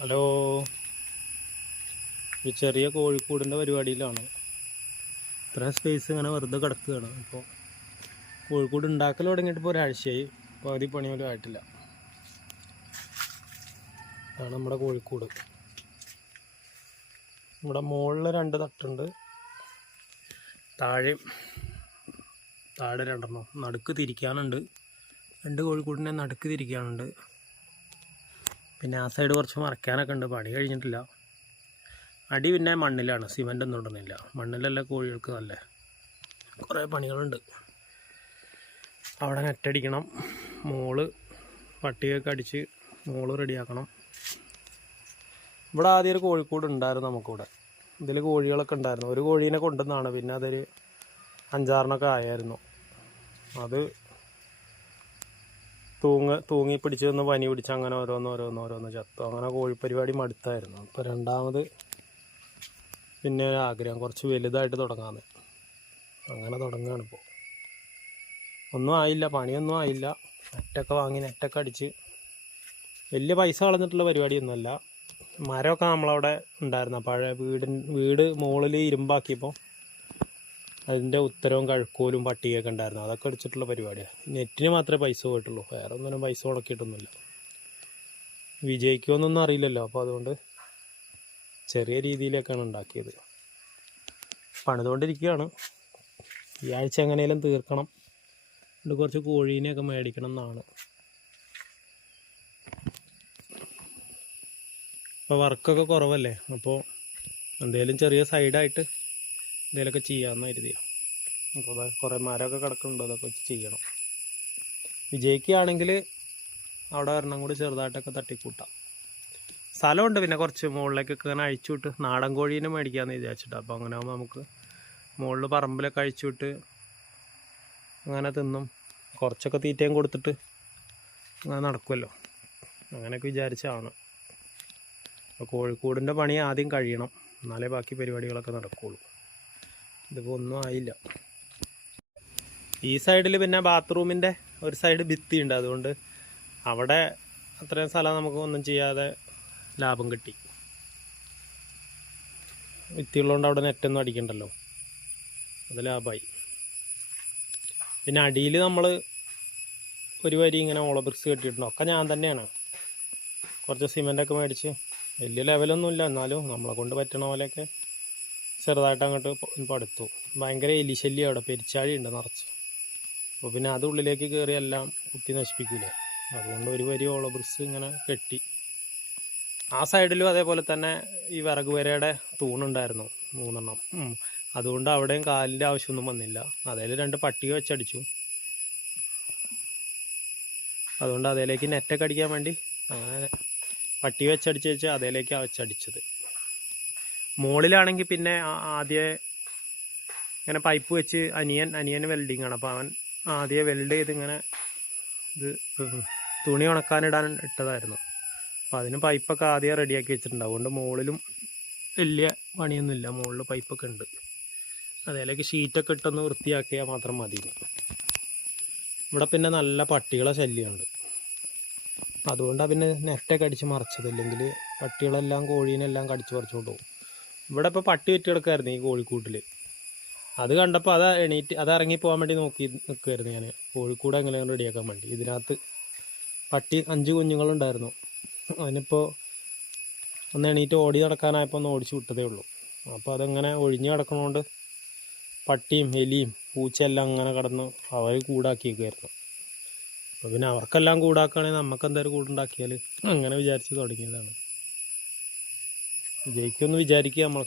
Hello, ഈ ചെറിയ കോഴിക്കൂടിൻ്റെ പരിപാടിയിലാണ്. ഇത്രയും സ്പേസ് ഇങ്ങനെ വെറുതെ കിടക്കുകയാണ്. അപ്പോൾ കോഴിക്കൂട് ഉണ്ടാക്കൽ തുടങ്ങിയിട്ട് ഇപ്പോൾ ഒരാഴ്ചയായി, പകുതി പണി പോലും ആയിട്ടില്ല. അതാണ് നമ്മുടെ കോഴിക്കൂട്. ഇവിടെ മുകളിൽ 2 തട്ടുണ്ട്, താഴെ രണ്ടെണ്ണം. നടുക്ക് തിരിക്കാനുണ്ട്, 2 കോഴിക്കൂടിനെ നടുക്ക് തിരിക്കാനുണ്ട്. പിന്നെ ആ സൈഡ് കുറച്ച് മറയ്ക്കാനൊക്കെ ഉണ്ട്, പണി കഴിഞ്ഞിട്ടില്ല. അടി പിന്നെ മണ്ണിലാണ്, സിമൻ്റ് ഒന്നും ഇടുന്നില്ല. മണ്ണിലല്ല കോഴികൾക്ക് നല്ല കുറേ പണികളുണ്ട്. അവിടെ നെറ്റടിക്കണം, മോള് പട്ടികയൊക്കെ അടിച്ച് മോള് റെഡിയാക്കണം. ഇവിടെ ആദ്യം ഒരു കോഴിക്കൂട് ഉണ്ടായിരുന്നു നമുക്കിവിടെ. ഇതിൽ കോഴികളൊക്കെ ഉണ്ടായിരുന്നു. ഒരു കോഴീനെ കൊണ്ടുവന്നാണ്, പിന്നെ അതൊരു 5-6 ആയായിരുന്നു. അത് തൂങ്ങി പിടിച്ച് നിന്ന് പനി പിടിച്ച് അങ്ങനെ ഓരോന്ന് ചത്തു. അങ്ങനെ കോഴിപ്പരിപാടി മടുത്തായിരുന്നു. അപ്പോൾ രണ്ടാമത് പിന്നെ ഒരു ആഗ്രഹം കുറച്ച് വലുതായിട്ട് തുടങ്ങാമെന്ന്. അങ്ങനെ തുടങ്ങുകയാണിപ്പോൾ. ഒന്നും ആയില്ല, പണിയൊന്നും ആയില്ല. നെറ്റൊക്കെ വാങ്ങി നെറ്റൊക്കെ അടിച്ച് വലിയ പൈസ കളഞ്ഞിട്ടുള്ള പരിപാടിയൊന്നുമല്ല. മരമൊക്കെ നമ്മളവിടെ ഉണ്ടായിരുന്നു. പഴയ വീട് മുകളിൽ ഇരുമ്പാക്കിയപ്പോൾ അതിൻ്റെ ഉത്തരവും കഴുക്കോലും പട്ടികയൊക്കെ ഉണ്ടായിരുന്നു. അതൊക്കെ അടിച്ചിട്ടുള്ള പരിപാടിയാണ്. നെറ്റിന് മാത്രമേ പൈസ പോയിട്ടുള്ളൂ, വേറെ ഒന്നിനും പൈസ മുടക്കിയിട്ടൊന്നുമില്ല. വിജയിക്കുമെന്നൊന്നും അറിയില്ലല്ലോ, അപ്പോൾ അതുകൊണ്ട് ചെറിയ രീതിയിലേക്കാണ് ഉണ്ടാക്കിയത്. പണിതുകൊണ്ടിരിക്കുകയാണ്. ഈ ആഴ്ച എങ്ങനെയും തീർക്കണം. എന്നിട്ട് കുറച്ച് കോഴീനെയൊക്കെ മേടിക്കണം എന്നാണ്. ഇപ്പോൾ വർക്കൊക്കെ കുറവല്ലേ, അപ്പോൾ എന്തെങ്കിലും ചെറിയ സൈഡായിട്ട് എന്തെങ്കിലുമൊക്കെ ചെയ്യാമെന്ന് കരുതിയാണ്. അപ്പോൾ കുറേ മരമൊക്കെ കിടക്കുന്നുണ്ട്, അതൊക്കെ വെച്ച് ചെയ്യണം. വിജയിക്കുകയാണെങ്കിൽ അവിടെ ഒരെണ്ണം കൂടി ചെറുതായിട്ടൊക്കെ തട്ടിക്കൂട്ടാം. സ്ഥലമുണ്ട്, പിന്നെ കുറച്ച് മുകളിലേക്കൊക്കെ ഇങ്ങനെ അഴിച്ചു വിട്ട് നാടൻ കോഴീനെ മേടിക്കാമെന്ന് വിചാരിച്ചിട്ടാണ്. അപ്പോൾ അങ്ങനെ ആകുമ്പോൾ നമുക്ക് മുകളിൽ പറമ്പിലൊക്കെ അഴിച്ചു വിട്ട് അങ്ങനെ തിന്നും, കുറച്ചൊക്കെ തീറ്റയും കൊടുത്തിട്ട് അങ്ങനെ നടക്കുമല്ലോ. അങ്ങനെയൊക്കെ വിചാരിച്ചാണ്. അപ്പോൾ കോഴിക്കൂടിൻ്റെ പണി ആദ്യം കഴിയണം, എന്നാലേ ബാക്കി പരിപാടികളൊക്കെ നടക്കുകയുള്ളൂ. ഇതിപ്പോൾ ഒന്നും ആയില്ല. ഈ സൈഡിൽ പിന്നെ ബാത്റൂമിൻ്റെ ഒരു സൈഡ് ഭിത്തിയുണ്ട്, അതുകൊണ്ട് അവിടെ അത്രയും സ്ഥലം നമുക്ക് ഒന്നും ചെയ്യാതെ ലാഭം കിട്ടി. ഭിത്തിയുള്ളതുകൊണ്ട് അവിടെ നെറ്റൊന്നും അടിക്കണ്ടല്ലോ, അത് ലാഭമായി. പിന്നെ അടിയിൽ നമ്മൾ ഒരു വരി ഇങ്ങനെ ഓളബ്രിക്സ് കെട്ടിയിട്ടുണ്ടോ, ഒക്കെ ഞാൻ തന്നെയാണ്. കുറച്ച് സിമെൻ്റൊക്കെ മേടിച്ച്, വലിയ ലെവലൊന്നുമില്ല, എന്നാലും നമ്മളെ കൊണ്ട് പറ്റണ പോലെയൊക്കെ ചെറുതായിട്ട് അങ്ങോട്ട് പടുത്തു. ഭയങ്കര എലിശല്യം അവിടെ, പെരിച്ചാഴി ഉണ്ട് നിറച്ച്. അപ്പോൾ പിന്നെ അത് ഉള്ളിലേക്ക് കയറി എല്ലാം കുത്തി നശിപ്പിക്കൂലേ, അതുകൊണ്ട് ഒരു വരി ഓളബ്രിക്സ് ഇങ്ങനെ കെട്ടി. ആ സൈഡിലും അതേപോലെ തന്നെ ഈ വിറക് വരയുടെ തൂണുണ്ടായിരുന്നു 3 എണ്ണം. അതുകൊണ്ട് അവിടെയും കാലിൻ്റെ ആവശ്യമൊന്നും വന്നില്ല. അതിൽ 2 പട്ടിക വെച്ചടിച്ചു. അതുകൊണ്ട് അതിലേക്ക് നെറ്റൊക്കെ അടിക്കാൻ വേണ്ടി അങ്ങനെ പട്ടിക വെച്ചടിച്ച് അതിലേക്കാണ് വെച്ചടിച്ചത്. മുകളിലാണെങ്കിൽ പിന്നെ ആദ്യം ഇങ്ങനെ പൈപ്പ് വെച്ച് അനിയന് വെൽഡിങ് ആണ്. അപ്പോൾ അവൻ ആദ്യം വെൽഡ് ചെയ്ത് ഇങ്ങനെ ഇത് തുണി ഉണക്കാനിടാൻ ഇട്ടതായിരുന്നു. അപ്പോൾ അതിന് പൈപ്പൊക്കെ ആദ്യം റെഡിയാക്കി വെച്ചിട്ടുണ്ട്. അതുകൊണ്ട് മുകളിലും വലിയ പണിയൊന്നുമില്ല, മുകളിൽ പൈപ്പൊക്കെ ഉണ്ട്. അതിലേക്ക് ഷീറ്റൊക്കെ ഇട്ടൊന്ന് വൃത്തിയാക്കിയാൽ മാത്രം മതി. ഇവിടെ പിന്നെ നല്ല പട്ടികളെ ശല്യമുണ്ട്, അതുകൊണ്ടാണ് പിന്നെ നെറ്റൊക്കെ അടിച്ച് മറച്ചത്. അല്ലെങ്കിൽ പട്ടികളെല്ലാം കോഴീനെല്ലാം കടിച്ചു പറിച്ചുകൊണ്ട് പോകും. ഇവിടെ ഇപ്പോൾ പട്ടി വെറ്റി കിടക്കായിരുന്നു ഈ കോഴിക്കൂട്ടിൽ. അത് കണ്ടപ്പോൾ അത് ഇറങ്ങിപ്പോകാൻ വേണ്ടി നോക്കി നിൽക്കുമായിരുന്നു ഞാൻ, കോഴിക്കൂട് എങ്ങനെയാണ് റെഡിയാക്കാൻ വേണ്ടി. ഇതിനകത്ത് പട്ടി 5 കുഞ്ഞുങ്ങളുണ്ടായിരുന്നു. അതിനിപ്പോൾ ഒന്ന് എണീറ്റ് ഓടി നടക്കാനായപ്പോൾ ഒന്ന് ഓടിച്ചു വിട്ടതേ ഉള്ളൂ. അപ്പോൾ അതെങ്ങനെ ഒഴിഞ്ഞു കിടക്കണോണ്ട് പട്ടിയും എലിയും പൂച്ചയെല്ലാം അങ്ങനെ കിടന്ന് അവർ കൂടാക്കിയേക്കുമായിരുന്നു. അപ്പോൾ പിന്നെ അവർക്കെല്ലാം കൂടാക്കുകയാണെങ്കിൽ നമുക്ക് എന്തായാലും കൂടുണ്ടാക്കിയാൽ അങ്ങനെ വിചാരിച്ച് തുടങ്ങിയതാണ്. വിജയിക്കുമെന്ന് വിചാരിക്കുക നമ്മൾ.